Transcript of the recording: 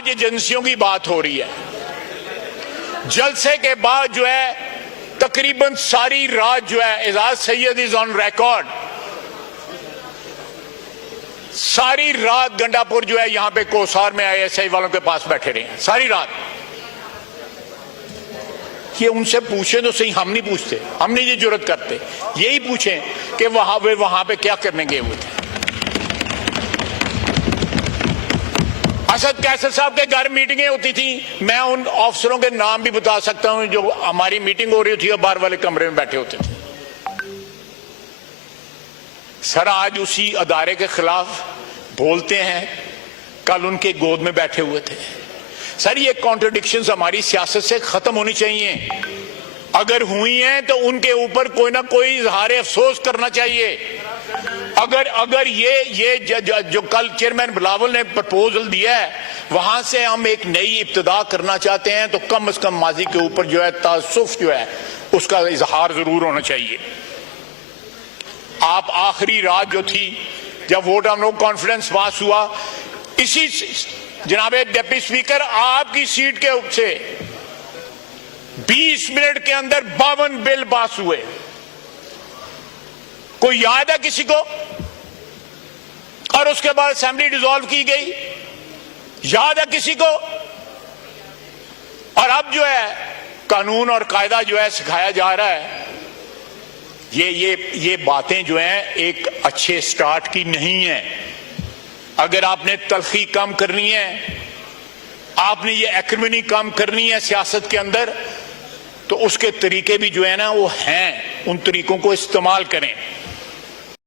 आज एजेंसियों की बात हो रही है। जलसे के बाद जो है तकरीबन सारी रात जो है Ejaz Syed is on record, सारी रात गंडापुर जो है यहां पे कोसार में ISI वालों के पास बैठे रहे सारी रात। ये उनसे पूछे तो सही, हम नहीं पूछते, हम नहीं ये जुर्रत करते। यही पूछें कि वहां पे क्या करने गए हुए थे। असद कैसर साहब के घर मीटिंगें होती थी, मैं उन अफसरों के नाम भी बता सकता हूं जो हमारी मीटिंग हो रही थी और बाहर वाले कमरे में बैठे होते थे। सर आज उसी अदारे के खिलाफ बोलते हैं, कल उनके गोद में बैठे हुए थे। सर ये कॉन्ट्रडिक्शंस हमारी सियासत से खत्म होनी चाहिए। अगर हुई हैं तो उनके ऊपर कोई ना कोई इजहार अफसोस करना चाहिए। अगर ये जो कल चेयरमैन बिलावल ने प्रपोजल दिया है वहां से हम एक नई इब्तिदा करना चाहते हैं तो कम से कम माजी के ऊपर जो है तासुफ जो है उसका इजहार जरूर होना चाहिए। आप आखिरी रात जो थी जब वोट ऑफ नो कॉन्फिडेंस पास हुआ, इसी जनाब डिप्टी स्पीकर आपकी सीट के से 20 मिनट के अंदर 52 बिल पास हुए। कोई याद है किसी को? और उसके बाद असेंबली डिसॉल्व की गई, याद है किसी को? और अब जो है कानून और कायदा जो है सिखाया जा रहा है। ये बातें जो हैं एक अच्छे स्टार्ट की नहीं है। अगर आपने तलखी कम करनी है, आपने ये एक्रिमनी कम करनी है सियासत के अंदर, तो उसके तरीके भी जो है ना वो हैं, उन तरीकों को इस्तेमाल करें।